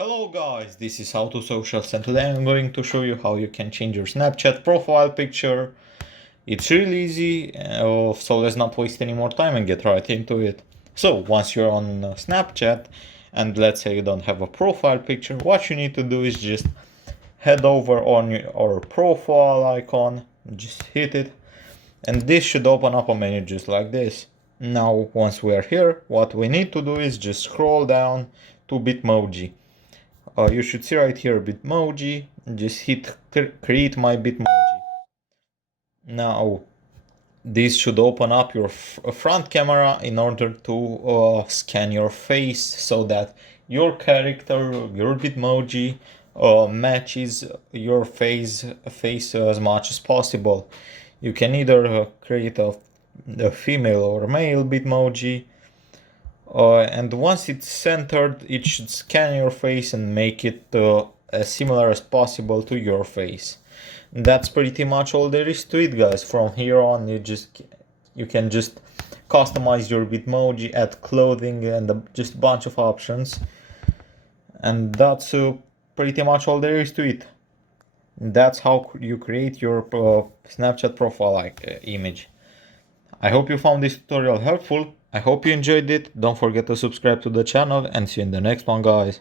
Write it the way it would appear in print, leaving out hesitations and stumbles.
Hello guys, this is How to Socials and today I'm going to show you how you can change your Snapchat profile picture. It's really easy, so let's not waste any more time and get right into it. So once you're on Snapchat and let's say you don't have a profile picture, what you need to do is just head over on your profile icon, just hit it, and this should open up a menu just like this. Now once we are here, what we need to do is just scroll down to Bitmoji. You should see right here Bitmoji, just hit create my Bitmoji. Now this should open up your front camera in order to scan your face so that your character, your Bitmoji matches your face as much as possible. You can either create a female or male Bitmoji. And once it's centered, it should scan your face and make it as similar as possible to your face. That's pretty much all there is to it, guys. From here on, you can just customize your Bitmoji, add clothing, and just a bunch of options. And that's pretty much all there is to it. That's how you create your Snapchat profile image. I hope you found this tutorial helpful. I hope you enjoyed it. Don't forget to subscribe to the channel and see you in the next one, guys.